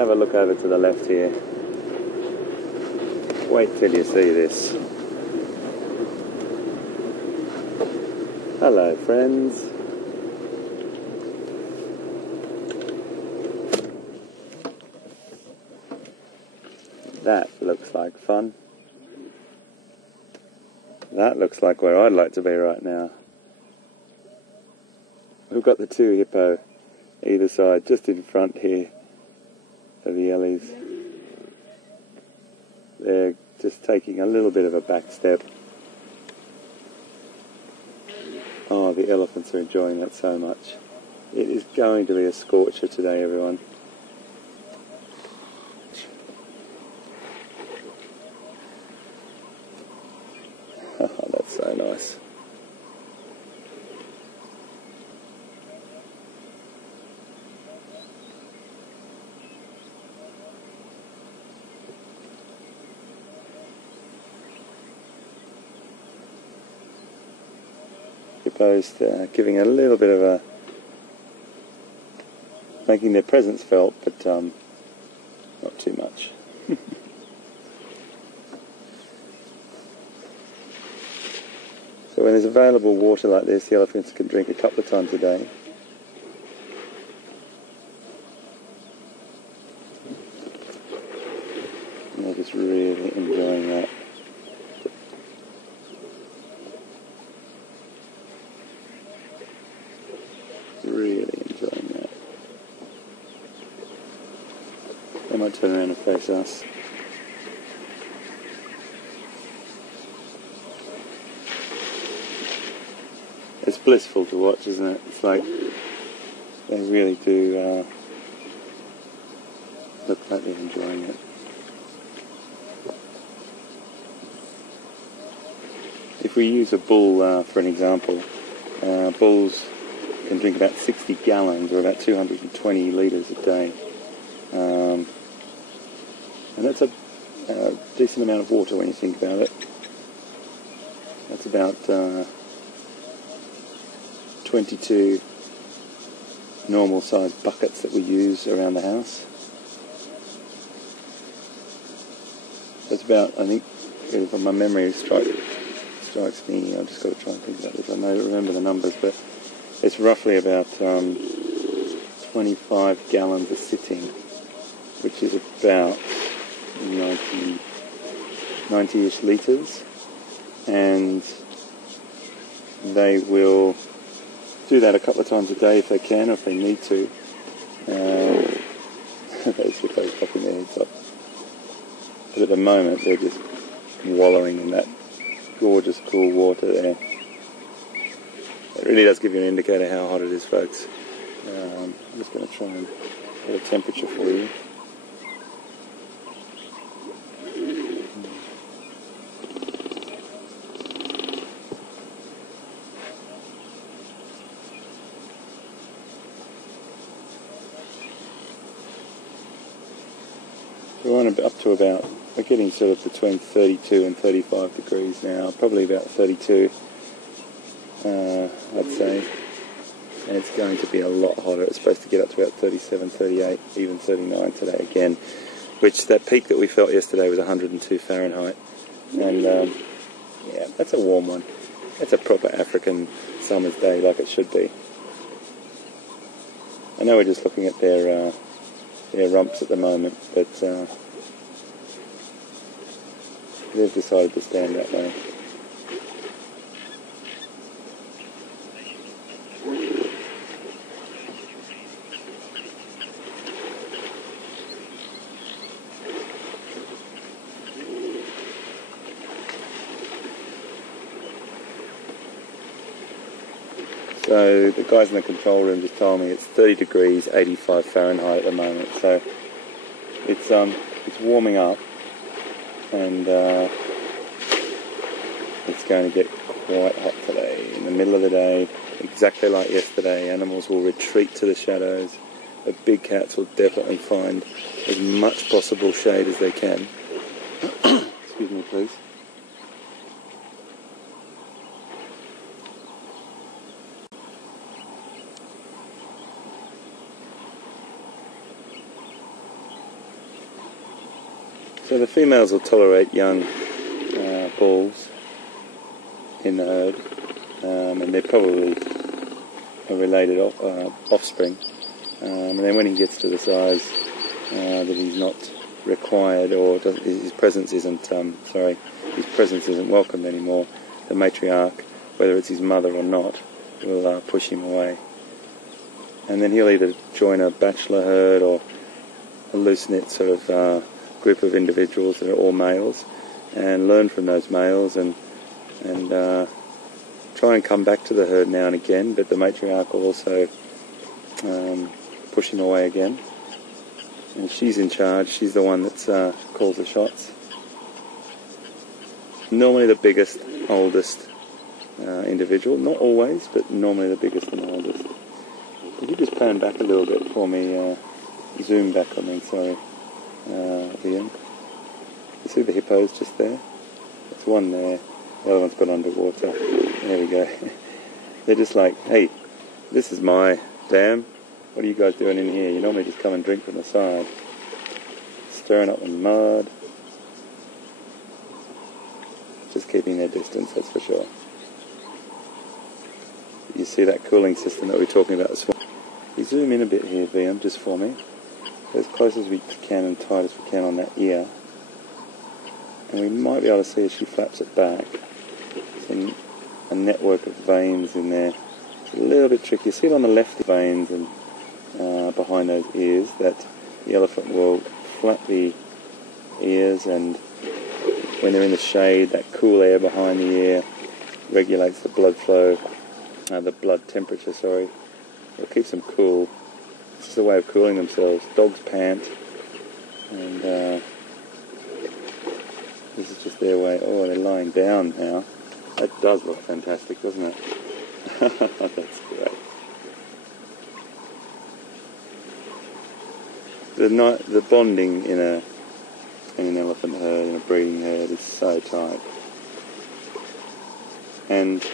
Have a look over to the left here. Wait till you see this. Hello, friends. That looks like fun. That looks like where I'd like to be right now. We've got the two hippo either side, just in front here of the Ellies. They're just taking a little bit of a back step. Oh, the elephants are enjoying that so much. It is going to be a scorcher today, everyone. Oh, that's so nice. Hippos giving a little bit of a, making their presence felt, but not too much. So when there's available water like this, the elephants can drink a couple of times a day. And they're just really enjoying that. Really enjoying that. They might turn around and face us. It's blissful to watch, isn't it? It's like they really do look like they're enjoying it. If we use a bull for an example, bulls can drink about 60 gallons or about 220 litres a day. And that's a decent amount of water when you think about it. That's about 22 normal sized buckets that we use around the house. That's about, I think, if my memory strikes me, I've just got to try and think about this, I don't remember the numbers, but it's roughly about 25 gallons a sitting, which is about 90-ish litres, and they will do that a couple of times a day if they can, or if they need to. Those hippos popping their heads up. But at the moment they're just wallowing in that gorgeous cool water there. It really does give you an indicator how hot it is, folks. I'm just going to try and get a temperature for you. We're on up to about, we're getting sort of between 32 and 35 degrees now, probably about 32, I'd say, and it's going to be a lot hotter. It's supposed to get up to about 37, 38, even 39 today again, which that peak that we felt yesterday was 102 Fahrenheit, and yeah, that's a warm one. That's a proper African summer's day like it should be. I know we're just looking at their rumps at the moment, but they've decided to stand that way. So the guys in the control room just told me it's 30 degrees, 85 Fahrenheit at the moment. So it's warming up, and it's going to get quite hot today. In the middle of the day, exactly like yesterday, animals will retreat to the shadows. The big cats will definitely find as much possible shade as they can. Excuse me, please. So the females will tolerate young bulls in the herd, and they're probably a related offspring. And then when he gets to the size that he's not required, or his presence isn't welcomed anymore, the matriarch, whether it's his mother or not, will push him away. And then he'll either join a bachelor herd or a loose-knit sort of group of individuals that are all males, and learn from those males and try and come back to the herd now and again, but the matriarch will also push him away again. And she's in charge, she's the one that calls the shots. Normally the biggest, oldest individual, not always, but normally the biggest and oldest. Could you just pan back a little bit for me, zoom back on me, sorry, Liam. You see the hippos just there? There's one there, the other one's gone underwater. There we go. They're just like, hey, this is my dam. What are you guys doing in here? You normally just come and drink from the side. Stirring up the mud. Just keeping their distance, that's for sure. You see that cooling system that we were talking about this morning. You zoom in a bit here, VM, just for me. As close as we can and tight as we can on that ear. And we might be able to see as she flaps it back. There's a network of veins in there. It's a little bit tricky. You see it on the left, veins and behind those ears, that the elephant will flap the ears, and when they're in the shade, that cool air behind the ear regulates the blood flow, the blood temperature, sorry. It keeps them cool. It's just a way of cooling themselves. Dogs pant, and this is just their way. Oh, they're lying down now. That does look fantastic, doesn't it? That's great. The bonding in an elephant herd, in a breeding herd, is so tight. And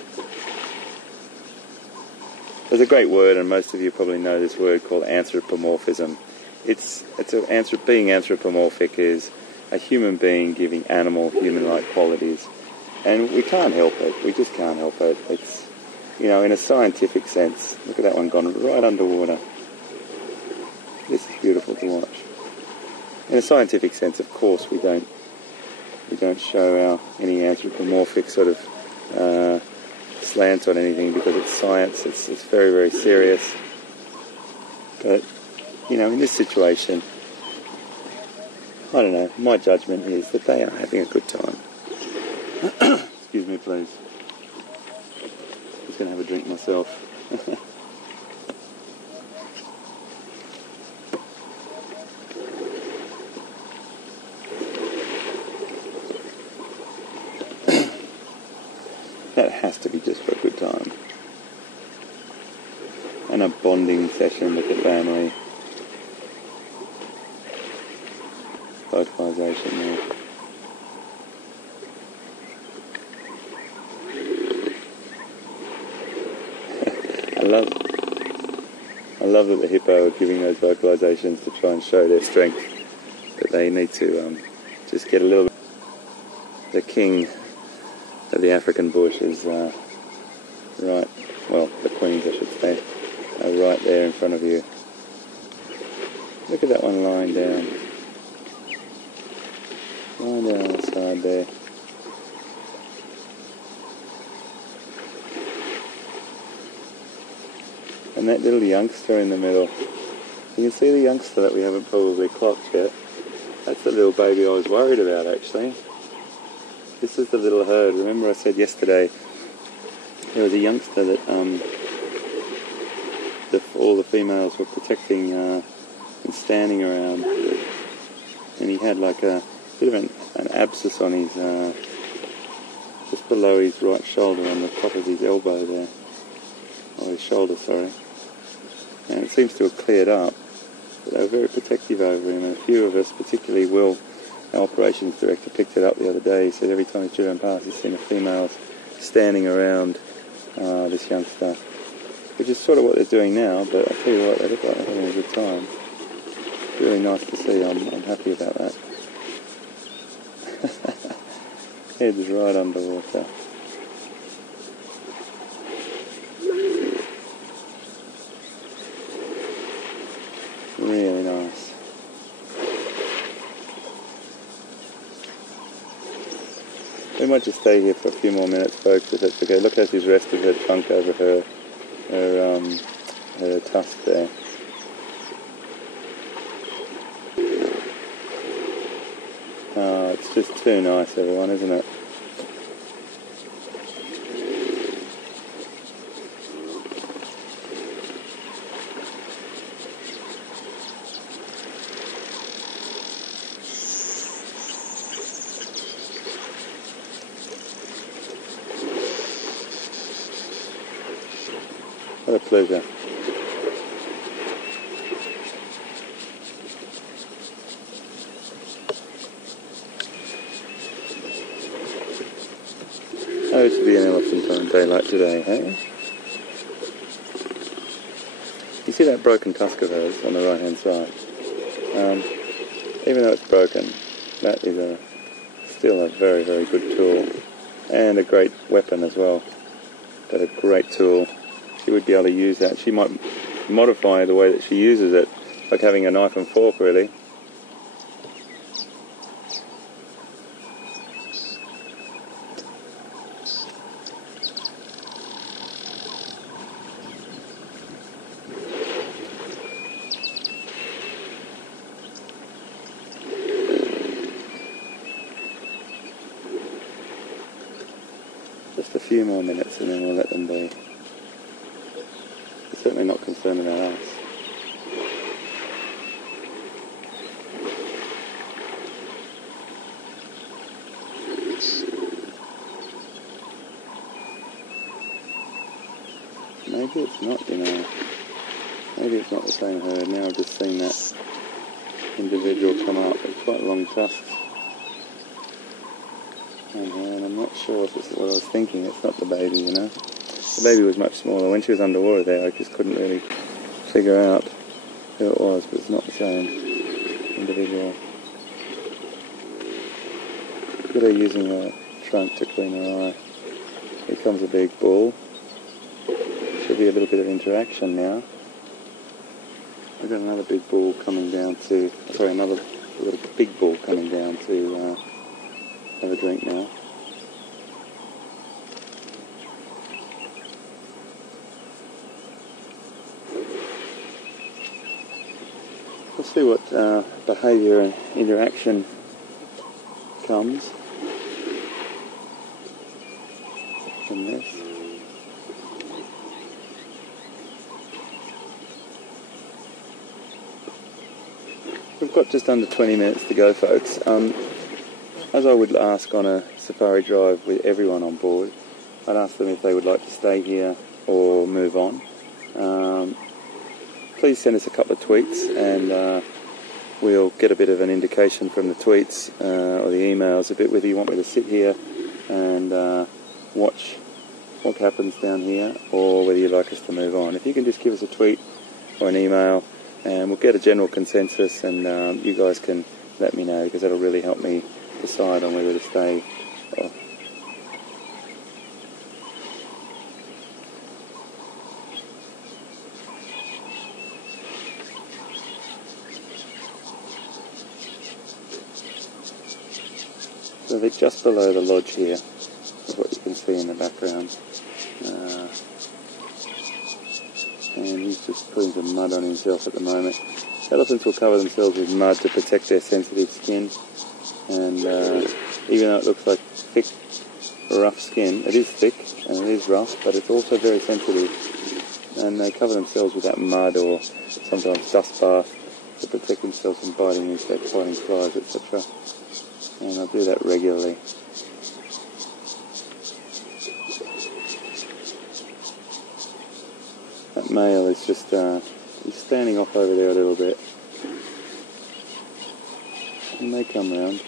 there's a great word, and most of you probably know this word, called anthropomorphism. Being anthropomorphic is a human being giving animal human-like qualities, and we can't help it. We just can't help it. It's, in a scientific sense. Look at that one gone right underwater. This is beautiful to watch. In a scientific sense, of course, we don't show any anthropomorphic sort of slant on anything, because it's science. It's very, very serious. But in this situation, I don't know. My judgment is that they are having a good time. Excuse me, please. Just going to have a drink myself. That has to be just for a good time. And a bonding session with the family. Vocalization there. I love that the hippo are giving those vocalizations to try and show their strength. But they need to just get a little bit. The king of the African bush is right, well, the queens I should say, are right there in front of you. Look at that one lying down. Lying down on the side there. And that little youngster in the middle. You can see the youngster that we haven't probably clocked yet. That's the little baby I was worried about, actually. This is the little herd. Remember I said yesterday there was a youngster that all the females were protecting and standing around, and he had like a bit of an abscess on his just below his right shoulder, on the top of his elbow there, or his shoulder, sorry. And it seems to have cleared up, but they were very protective over him, and a few of us, particularly Will, our operations director, picked it up the other day. He said every time he's driven past he's seen the females standing around this youngster, which is sort of what they're doing now, but I'll tell you what, they look like they're having a good time. Really nice to see. I'm happy about that. Head's right underwater. Really nice. We might just stay here for a few more minutes, folks, if that's okay. Look how she's rested her trunk over her tusk there. Oh, it's just too nice, everyone, isn't it? What a pleasure. Oh, it should be an elephant daylight today, hey? You see that broken tusk of hers on the right hand side? Even though it's broken, that is still a very, very good tool. And a great weapon as well. But a great tool. She would be able to use that. She might modify the way that she uses it, like having a knife and fork, really. Just a few more minutes and then we'll let them be. They're certainly not concerned about us. Maybe it's not, you know. Maybe it's not the same herd. Now I've just seen that individual come up. It's quite long tusks. And I'm not sure if it's what I was thinking. It's not the baby, you know. The baby was much smaller. When she was underwater there, I just couldn't really figure out who it was, but it's not the same individual. Look at her using her trunk to clean her eye. Here comes a big bull. Should be a little bit of interaction now. We've got another big bull coming down to, sorry, another little big bull coming down to have a drink now. We'll see what behaviour and interaction comes from this. We've got just under 20 minutes to go, folks. As I would ask on a safari drive with everyone on board, I'd ask them if they would like to stay here or move on. Please send us a couple of tweets and we'll get a bit of an indication from the tweets or the emails a bit whether you want me to sit here and watch what happens down here or whether you'd like us to move on. If you can just give us a tweet or an email and we'll get a general consensus and you guys can let me know because that'll really help me decide on whether to stay. So they're just below the lodge here, is what you can see in the background. And he's just putting some mud on himself at the moment. Elephants will cover themselves with mud to protect their sensitive skin. And even though it looks like thick, rough skin, it is thick and it is rough, but it's also very sensitive. And they cover themselves with that mud or sometimes dust bath to protect themselves from biting insects, biting flies, etc. And I do that regularly. That male is just he's standing off over there a little bit. And they come round.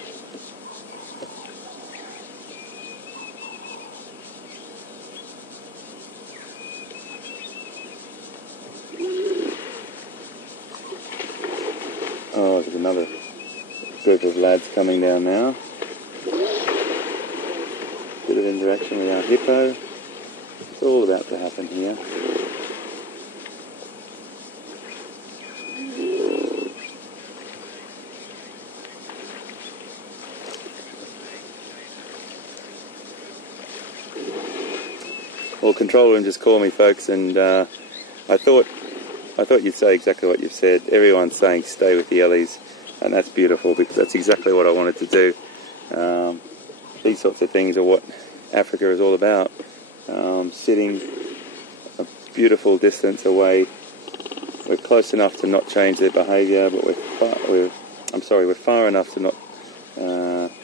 Oh, there's another group of lads coming down now. bit of interaction with our hippo. It's all about to happen here. Well, control room just called me, folks, and I thought you'd say exactly what you've said. Everyone's saying stay with the Ellies, and that's beautiful because that's exactly what I wanted to do. These sorts of things are what Africa is all about. Sitting a beautiful distance away, we're close enough to not change their behaviour, but we're far enough to not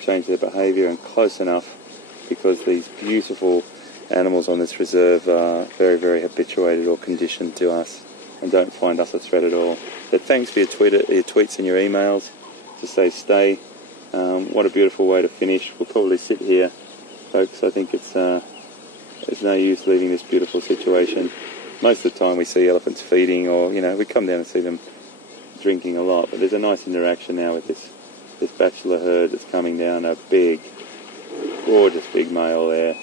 change their behaviour, and close enough because these beautiful animals on this reserve are very, very habituated or conditioned to us and don't find us a threat at all. But thanks for your tweets and your emails to say stay. What a beautiful way to finish. We'll probably sit here, folks. I think it's there's no use leaving this beautiful situation. Most of the time we see elephants feeding, or we come down and see them drinking a lot, but there's a nice interaction now with this bachelor herd that's coming down. A big, gorgeous big male there,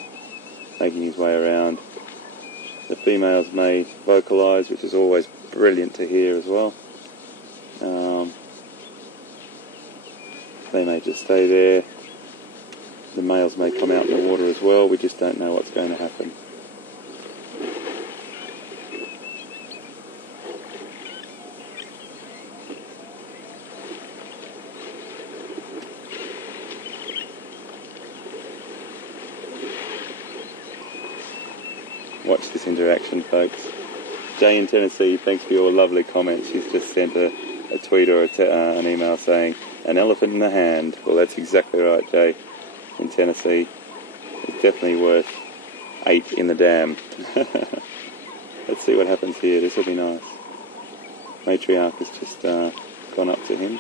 making his way around. The females may vocalise, which is always brilliant to hear as well. They may just stay there. The males may come out in the water as well. We just don't know what's going to happen. Watch this interaction, folks. Jay in Tennessee, thanks for your lovely comments. She's just sent a tweet or an email saying, an elephant in the hand. Well, that's exactly right, Jay, in Tennessee. It's definitely worth 8 in the dam. Let's see what happens here. This will be nice. Matriarch has just gone up to him.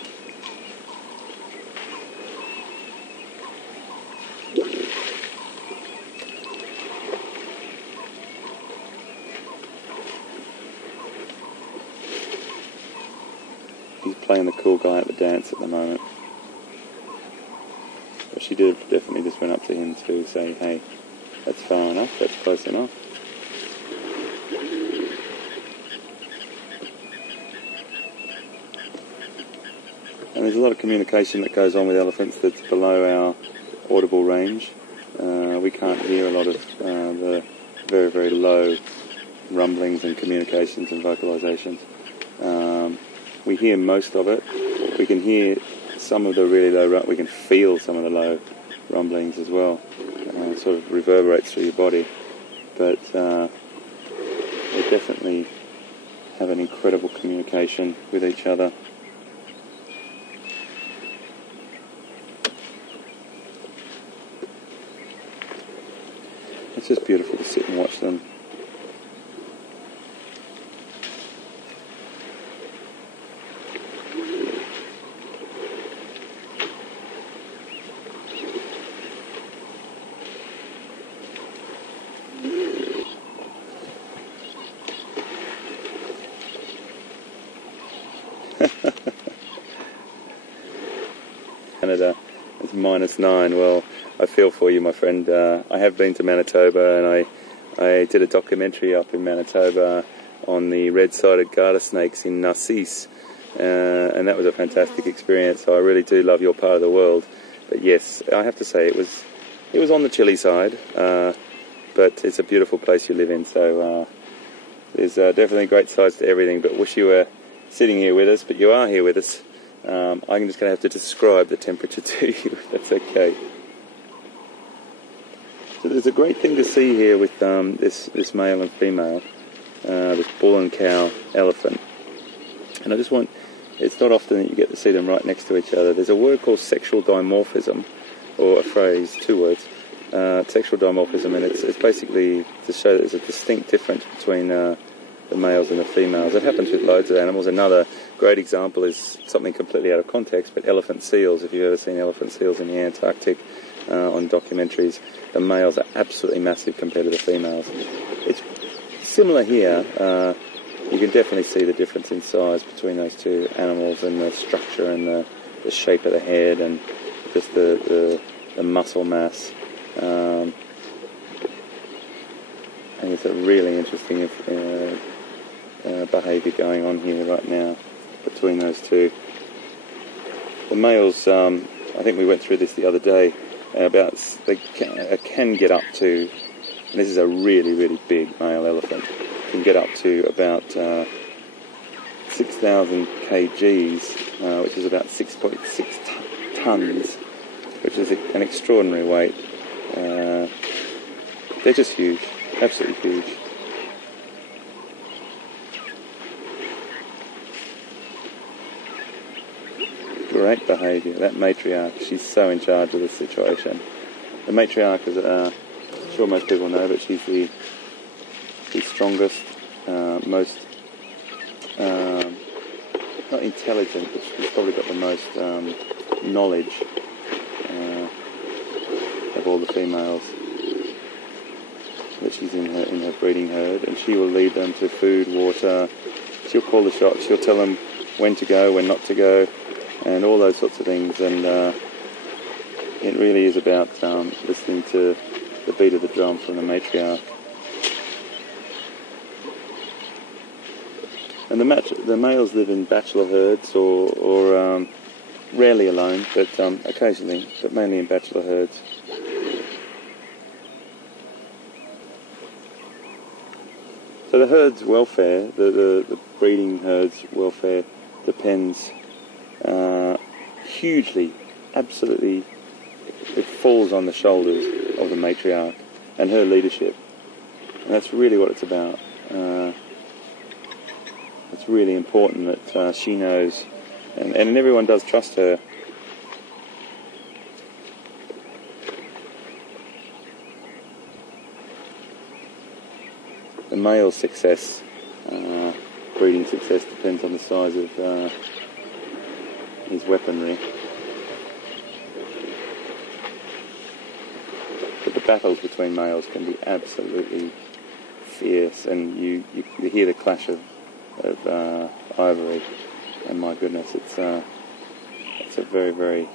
He's playing the cool guy at the dance at the moment. But she definitely just went up to him to say, hey, that's far enough, that's close enough. And there's a lot of communication that goes on with elephants that's below our audible range. We can't hear a lot of the very, very low rumblings and communications and vocalizations. We hear most of it. We can hear some of the really low, we can feel some of the low rumblings as well. It sort of reverberates through your body. But they definitely have an incredible communication with each other. It's just beautiful to sit and watch them. Canada, it's -9. Well, I feel for you, my friend. I have been to Manitoba, and I did a documentary up in Manitoba on the red-sided garter snakes in Narcisse, and that was a fantastic experience. So I really do love your part of the world. But yes, I have to say it was on the chilly side, but it's a beautiful place you live in. So there's definitely great sides to everything. But wish you were sitting here with us, but you are here with us. I'm just going to have to describe the temperature to you, if that's okay. So there's a great thing to see here with this male and female, this bull and cow elephant. And I just want, it's not often that you get to see them right next to each other. There's a word called sexual dimorphism, or a phrase, 2 words, sexual dimorphism, and it's basically to show that there's a distinct difference between the males and the females. It happens with loads of animals. Another great example is something completely out of context, but elephant seals. If you've ever seen elephant seals in the Antarctic on documentaries, the males are absolutely massive compared to the females. It's similar here. You can definitely see the difference in size between those two animals, and the structure and the shape of the head, and just the muscle mass. And it's a really interesting behaviour going on here right now between those two. The males, I think we went through this the other day, they can get up to, and this is a really, really big male elephant, can get up to about 6,000 kgs, which is about 6.6 tons, which is an extraordinary weight. They're just huge, absolutely huge. Great behaviour. That matriarch, she's so in charge of the situation. The matriarch, as I'm sure most people know, but she's the strongest, most, not intelligent, but she's probably got the most knowledge of all the females that she's in her breeding herd, and she will lead them to food, water. She'll call the shots. She'll tell them when to go, when not to go, and all those sorts of things. And it really is about listening to the beat of the drum from the matriarch. And the males live in bachelor herds or rarely alone, but occasionally, but mainly in bachelor herds. So the herd's welfare, the breeding herd's welfare depends hugely, absolutely, it falls on the shoulders of the matriarch and her leadership. And that's really what it's about. It's really important that she knows, and everyone does trust her. The male's success, breeding success, depends on the size of his weaponry. But the battles between males can be absolutely fierce, and you hear the clash of ivory, and my goodness, it's a very, very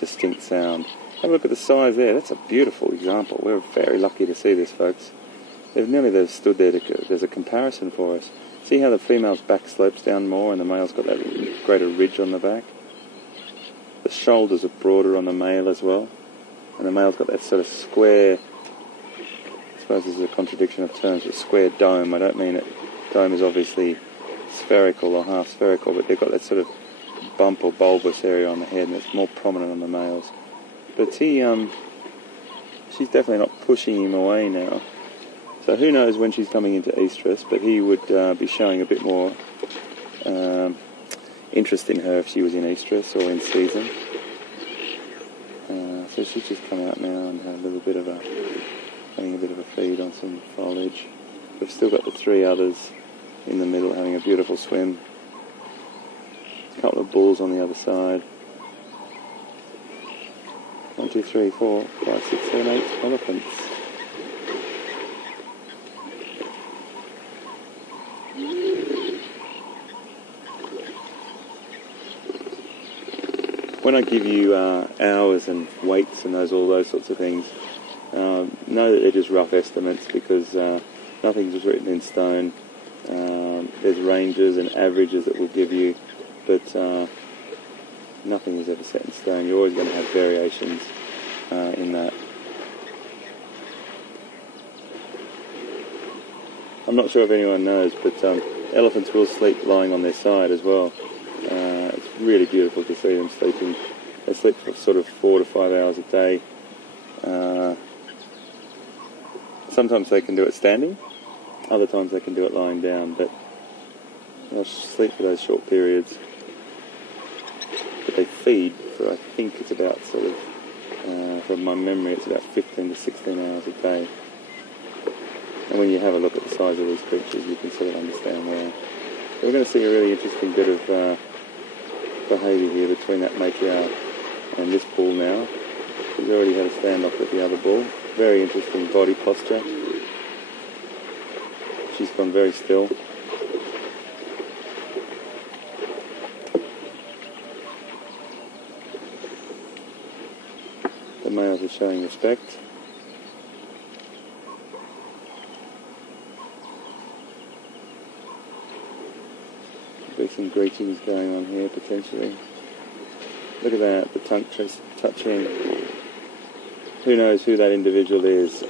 distinct sound. Have a look at the size there. That's a beautiful example. We're very lucky to see this, folks. They've stood there. There's a comparison for us. See how the female's back slopes down more and the male's got that greater ridge on the back? The shoulders are broader on the male as well. And the male's got that sort of square, I suppose there's a contradiction of terms, but square dome. I don't mean it. Dome is obviously spherical or half spherical, but they've got that sort of bump or bulbous area on the head, and it's more prominent on the males. But she's definitely not pushing him away now. So who knows when she's coming into estrus, but he would be showing a bit more interest in her if she was in estrus or in season. So she's just come out now and had having a bit of a feed on some foliage. We've still got the three others in the middle having a beautiful swim. A couple of bulls on the other side. 1, 2, 3, 4, 5, 6, 7, 8 elephants. When I give you hours and weights and all those sorts of things, know that they're just rough estimates, because nothing's written in stone. There's ranges and averages that we'll give you, but nothing is ever set in stone. You're always going to have variations in that. I'm not sure if anyone knows, but elephants will sleep lying on their side as well. It's really beautiful to see them sleeping. They sleep for sort of 4 to 5 hours a day. Sometimes they can do it standing, other times they can do it lying down, but they'll sleep for those short periods. But they feed for, I think it's about sort of, from my memory, it's about 15 to 16 hours a day. And when you have a look at the size of these creatures, you can sort of understand why. So we're going to see a really interesting bit of behaviour here between that matriarch and this bull now. He's already had a standoff with the other bull. Very interesting body posture. She's gone very still. The males are showing respect. Be some greetings going on here potentially. Look at that, the tongue touching. Who knows who that individual is?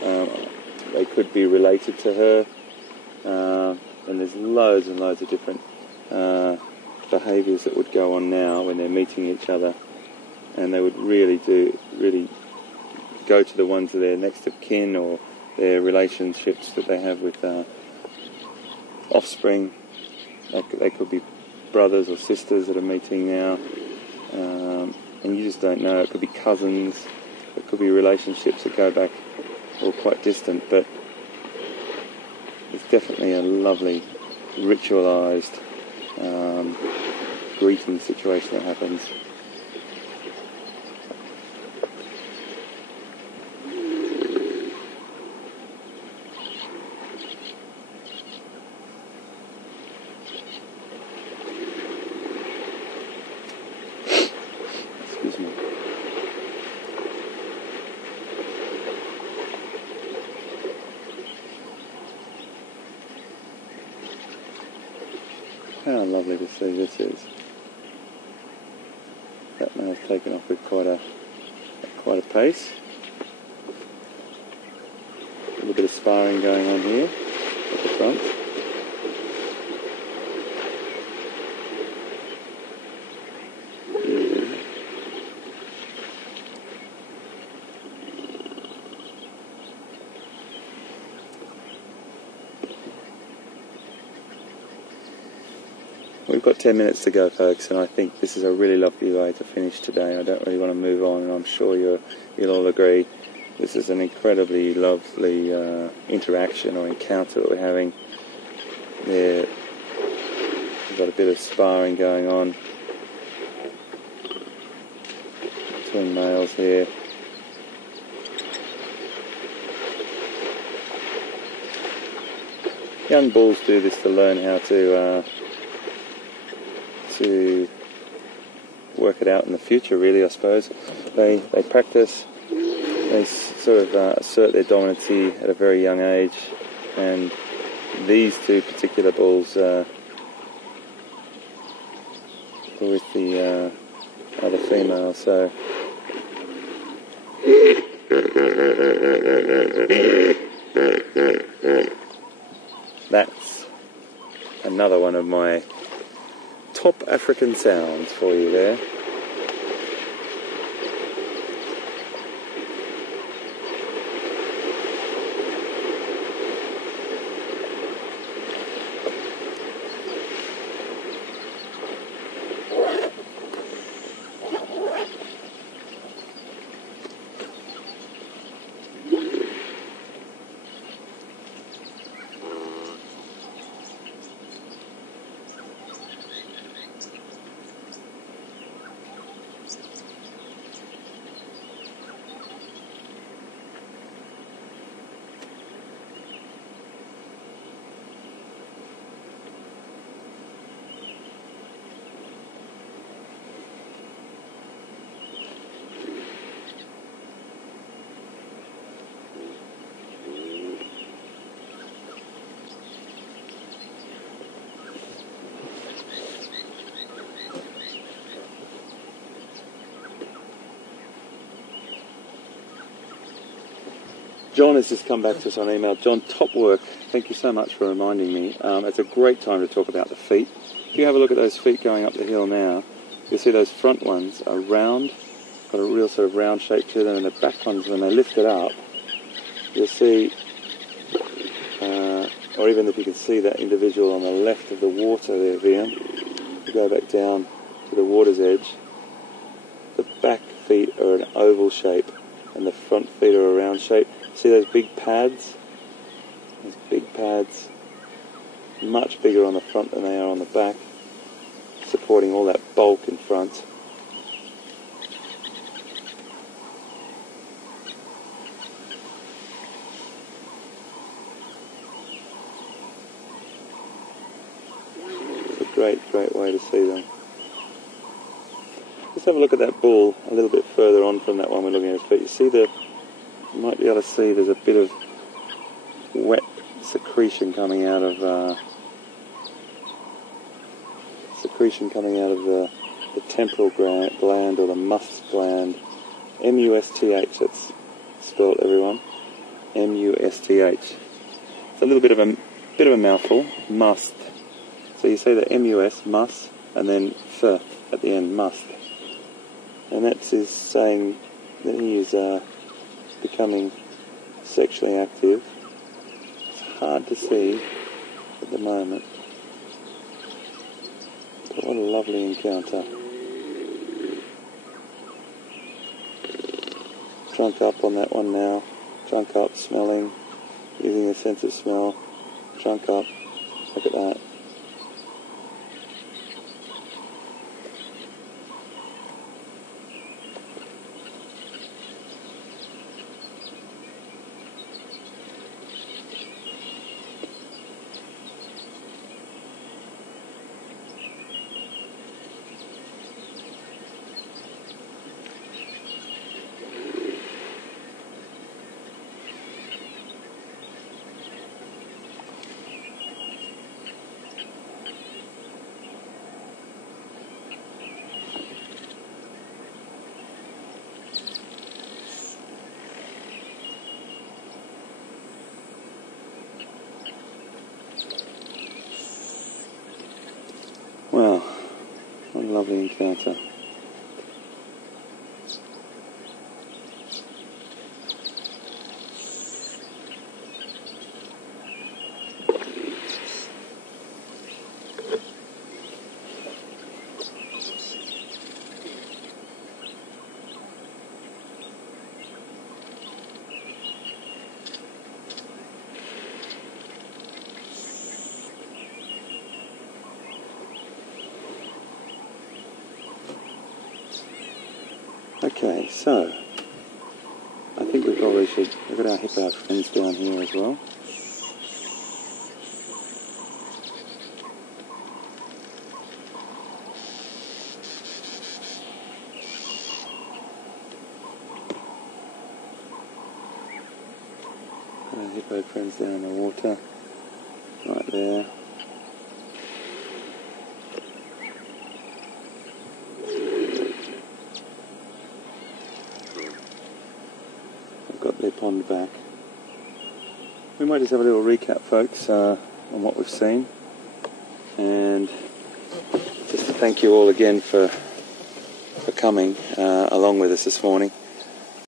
They could be related to her. And there's loads and loads of different behaviours that would go on now when they're meeting each other, and they would really go to the ones that are next of kin or their relationships that they have with offspring. They could be brothers or sisters that are meeting now, and you just don't know. It could be cousins, it could be relationships that go back or quite distant, but it's definitely a lovely ritualised greeting situation that happens. Excuse me. How lovely to see this is. That may have taken off with quite a pace. A little bit of sparring going on here at the front. We've got 10 minutes to go, folks, and I think this is a really lovely way to finish today. I don't really want to move on, and I'm sure you'll all agree this is an incredibly lovely interaction or encounter that we're having. There, we've got a bit of sparring going on between males here. Young bulls do this to learn how to work it out in the future, really, I suppose. They practice, they sort of assert their dominancy at a very young age, and these two particular bulls are with the other female, so that's another one of my top African sounds for you there. John has just come back to us on email. John, top work. Thank you so much for reminding me. It's a great time to talk about the feet. If you have a look at those feet going up the hill now, you'll see those front ones are round, got a real sort of round shape to them, and the back ones, when they lift it up, you'll see, or even if you can see that individual on the left of the water there, Vian, you go back down to the water's edge, the back feet are an oval shape, and the front feet are a round shape. See those big pads? Those big pads, much bigger on the front than they are on the back, supporting all that bulk in front. It's a great, great way to see them. Let's have a look at that bull a little bit further on from that one we're looking at his feet. You see you might be able to see there's a bit of wet secretion coming out of secretion coming out of the temporal gland or the must gland. M-U-S-T-H, that's spelled, everyone. M-U-S-T-H. It's a little bit of a mouthful. Must. So you say the M-U-S, must, and then F at the end, must. And that's his saying that he is becoming sexually active. It's hard to see at the moment. But what a lovely encounter. Trunk up on that one now. Trunk up, smelling, using the sense of smell. Trunk up. Look at that. Wow, what a lovely encounter. Okay, so I think we probably should. We've got our hippo friends down here as well. Our hippo friends down in the water, right there. Got their pond back. We might just have a little recap, folks, on what we've seen, and just to thank you all again for coming along with us this morning.